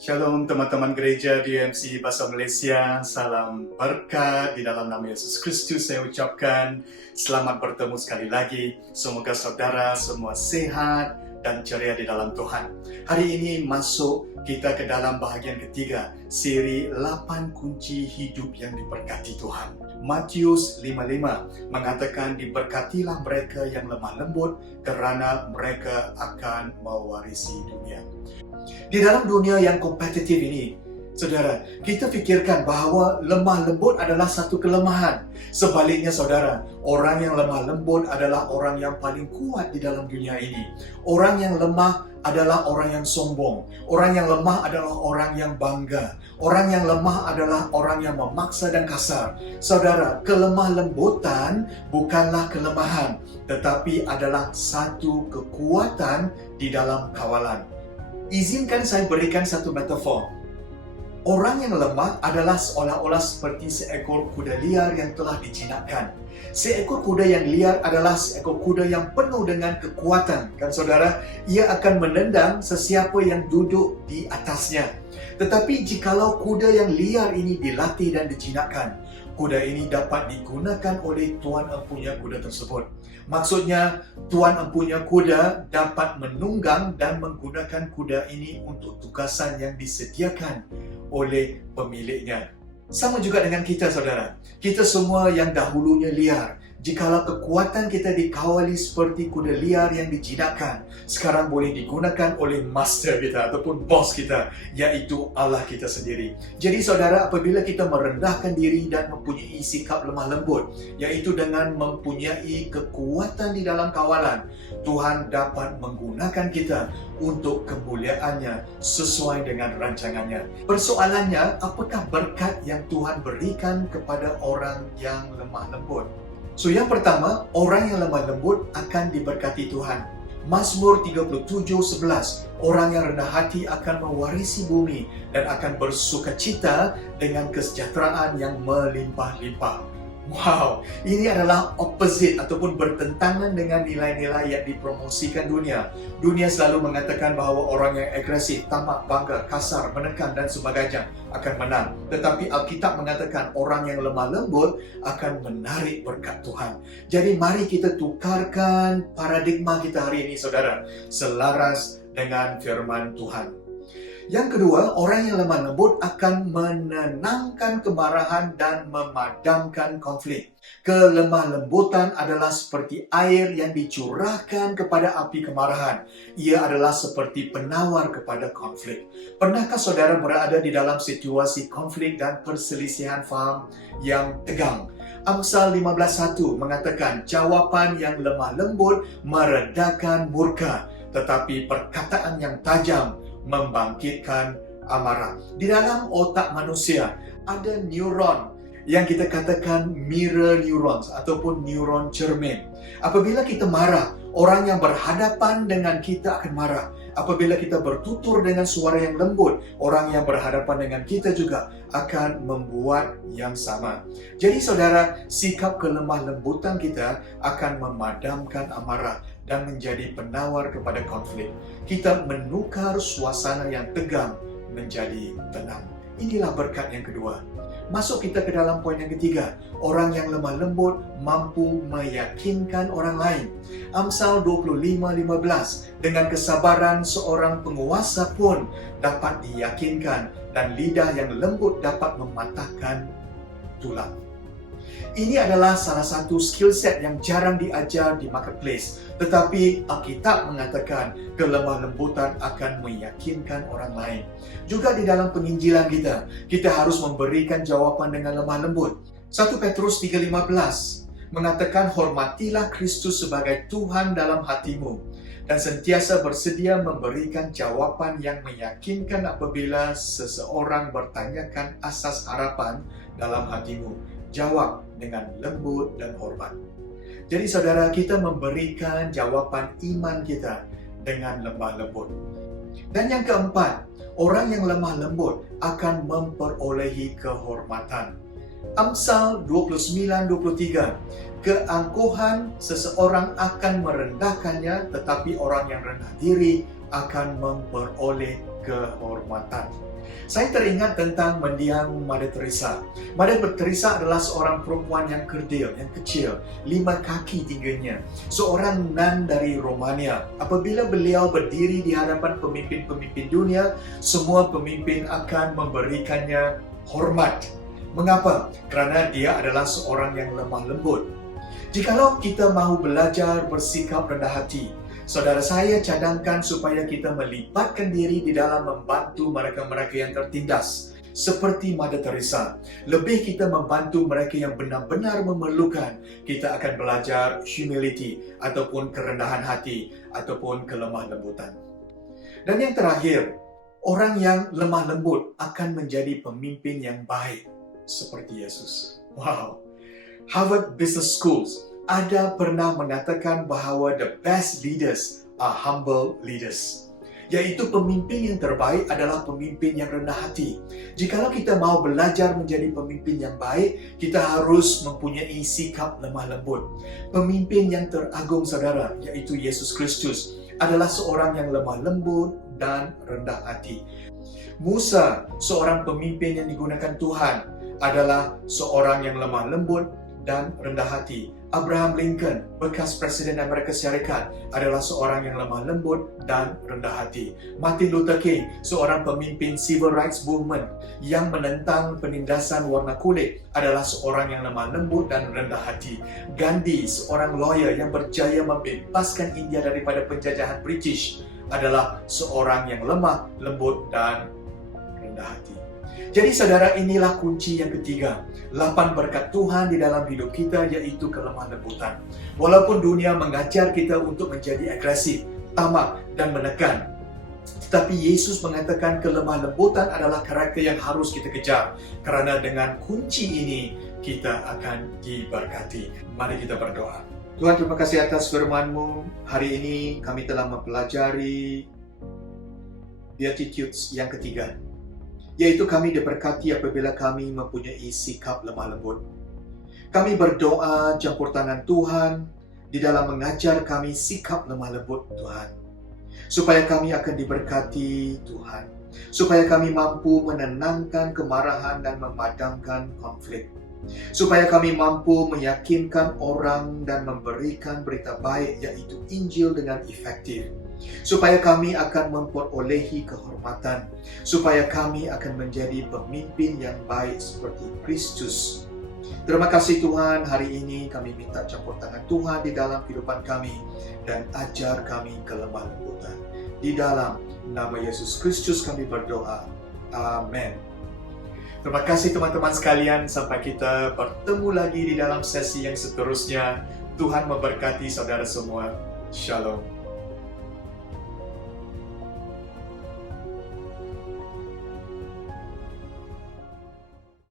Shalom teman-teman gereja DMC Bahasa Malaysia. Salam berkat di dalam nama Yesus Kristus saya ucapkan. Selamat bertemu sekali lagi. Semoga saudara semua sehat dan ceria di dalam Tuhan. Hari ini masuk kita ke dalam bahagian ketiga seri 8 kunci hidup yang diberkati Tuhan. Matius 5:5 mengatakan diberkatilah mereka yang lemah lembut kerana mereka akan mewarisi dunia. Di dalam dunia yang kompetitif ini, saudara, kita fikirkan bahawa lemah lembut adalah satu kelemahan. Sebaliknya saudara, orang yang lemah lembut adalah orang yang paling kuat di dalam dunia ini. Orang yang lemah adalah orang yang sombong. Orang yang lemah adalah orang yang bangga. Orang yang lemah adalah orang yang memaksa dan kasar. Saudara, kelemah lembutan bukanlah kelemahan, tetapi adalah satu kekuatan di dalam kawalan. Izinkan saya berikan satu metafor. Orang yang lemah adalah seolah-olah seperti seekor kuda liar yang telah dijinakkan. Seekor kuda yang liar adalah seekor kuda yang penuh dengan kekuatan. Kan saudara, ia akan menendang sesiapa yang duduk di atasnya. Tetapi jikalau kuda yang liar ini dilatih dan dijinakkan, kuda ini dapat digunakan oleh tuan empunya kuda tersebut. Maksudnya, tuan empunya kuda dapat menunggang dan menggunakan kuda ini untuk tugasan yang disediakan oleh pemiliknya. Sama juga dengan kita, saudara. Kita semua yang dahulunya liar, jikalau kekuatan kita dikawali seperti kuda liar yang dijinakkan, sekarang boleh digunakan oleh master kita ataupun bos kita, yaitu Allah kita sendiri. Jadi saudara, apabila kita merendahkan diri dan mempunyai sikap lemah lembut, yaitu dengan mempunyai kekuatan di dalam kawalan, Tuhan dapat menggunakan kita untuk kemuliaannya sesuai dengan rancangannya. Persoalannya, apakah berkat yang Tuhan berikan kepada orang yang lemah lembut? So, yang pertama, orang yang lemah lembut akan diberkati Tuhan. Mazmur 37:11, orang yang rendah hati akan mewarisi bumi dan akan bersukacita dengan kesejahteraan yang melimpah-limpah. Wow, ini adalah opposite ataupun bertentangan dengan nilai-nilai yang dipromosikan dunia. Dunia selalu mengatakan bahawa orang yang agresif, tamak, bangga, kasar, menekan dan sebagainya akan menang. Tetapi Alkitab mengatakan orang yang lemah lembut akan menarik berkat Tuhan. Jadi mari kita tukarkan paradigma kita hari ini, saudara, selaras dengan firman Tuhan. Yang kedua, orang yang lemah lembut akan menenangkan kemarahan dan memadamkan konflik. Kelemah lembutan adalah seperti air yang dicurahkan kepada api kemarahan. Ia adalah seperti penawar kepada konflik. Pernahkah saudara berada di dalam situasi konflik dan perselisihan faham yang tegang? Amsal 15:1 mengatakan jawapan yang lemah lembut meredakan murka, tetapi perkataan yang tajam membangkitkan amarah. Di dalam otak manusia ada neuron yang kita katakan mirror neurons ataupun neuron cermin. Apabila kita marah, orang yang berhadapan dengan kita akan marah. Apabila kita bertutur dengan suara yang lembut, orang yang berhadapan dengan kita juga akan membuat yang sama. Jadi saudara, sikap kelemah lembutan kita akan memadamkan amarah dan menjadi penawar kepada konflik. Kita menukar suasana yang tegang menjadi tenang. Inilah berkat yang kedua. Masuk kita ke dalam poin yang ketiga. Orang yang lemah lembut mampu meyakinkan orang lain. Amsal 25:15, dengan kesabaran seorang penguasa pun dapat diyakinkan dan lidah yang lembut dapat mematahkan tulang. Ini adalah salah satu skill set yang jarang diajar di marketplace. Tetapi Alkitab mengatakan kelemah lembutan akan meyakinkan orang lain. Juga di dalam penginjilan kita harus memberikan jawapan dengan lemah lembut. 1 Petrus 3:15 mengatakan hormatilah Kristus sebagai Tuhan dalam hatimu dan sentiasa bersedia memberikan jawapan yang meyakinkan apabila seseorang bertanyakan asas harapan dalam hatimu. Jawab dengan lembut dan hormat. Jadi saudara, kita memberikan jawapan iman kita dengan lemah lembut. Dan yang keempat, orang yang lemah lembut akan memperolehi kehormatan. Amsal 29:23, keangkuhan seseorang akan merendahkannya, tetapi orang yang rendah diri akan memperoleh kehormatan. Saya teringat tentang mendiang Mother Teresa. Mother Teresa adalah seorang perempuan yang kerdil, yang kecil, 5 kaki tingginya. Seorang nun dari Romania. Apabila beliau berdiri di hadapan pemimpin-pemimpin dunia, semua pemimpin akan memberikannya hormat. Mengapa? Kerana dia adalah seorang yang lemah lembut. Jikalau kita mahu belajar bersikap rendah hati, saudara saya cadangkan supaya kita melibatkan diri di dalam membantu mereka-mereka yang tertindas. Seperti Mother Teresa, lebih kita membantu mereka yang benar-benar memerlukan, kita akan belajar humility ataupun kerendahan hati ataupun kelemah lembutan. Dan yang terakhir, orang yang lemah lembut akan menjadi pemimpin yang baik seperti Yesus. Wow. Harvard Business Schools ada pernah mengatakan bahawa the best leaders are humble leaders. Iaitu pemimpin yang terbaik adalah pemimpin yang rendah hati. Jikalau kita mau belajar menjadi pemimpin yang baik, kita harus mempunyai sikap lemah lembut. Pemimpin yang teragung saudara, iaitu Yesus Kristus, adalah seorang yang lemah lembut dan rendah hati. Musa, seorang pemimpin yang digunakan Tuhan, adalah seorang yang lemah lembut dan rendah hati. Abraham Lincoln, bekas Presiden Amerika Syarikat, adalah seorang yang lemah lembut dan rendah hati. Martin Luther King, seorang pemimpin Civil Rights Movement yang menentang penindasan warna kulit, adalah seorang yang lemah lembut dan rendah hati. Gandhi, seorang lawyer yang berjaya membebaskan India daripada penjajahan British, adalah seorang yang lemah lembut dan rendah hati. Jadi saudara, inilah kunci yang ketiga. 8 berkat Tuhan di dalam hidup kita, yaitu kelemah lembutan. Walaupun dunia mengajar kita untuk menjadi agresif, tamak dan menekan, tetapi Yesus mengatakan kelemah lembutan adalah karakter yang harus kita kejar. Kerana dengan kunci ini, kita akan diberkati. Mari kita berdoa. Tuhan, terima kasih atas firman-Mu. Hari ini kami telah mempelajari Beatitudes yang ketiga, yaitu kami diberkati apabila kami mempunyai sikap lemah lembut. Kami berdoa campur tangan Tuhan di dalam mengajar kami sikap lemah lembut Tuhan. Supaya kami akan diberkati Tuhan. Supaya kami mampu menenangkan kemarahan dan memadamkan konflik. Supaya kami mampu meyakinkan orang dan memberikan berita baik, yaitu Injil, dengan efektif. Supaya kami akan memperolehi kehormatan, supaya kami akan menjadi pemimpin yang baik seperti Kristus. Terima kasih Tuhan, hari ini kami minta campur tangan Tuhan di dalam kehidupan kami dan ajar kami kelemah lembutan. Di dalam nama Yesus Kristus kami berdoa. Amin. Terima kasih teman-teman sekalian, sampai kita bertemu lagi di dalam sesi yang seterusnya. Tuhan memberkati saudara semua. Shalom.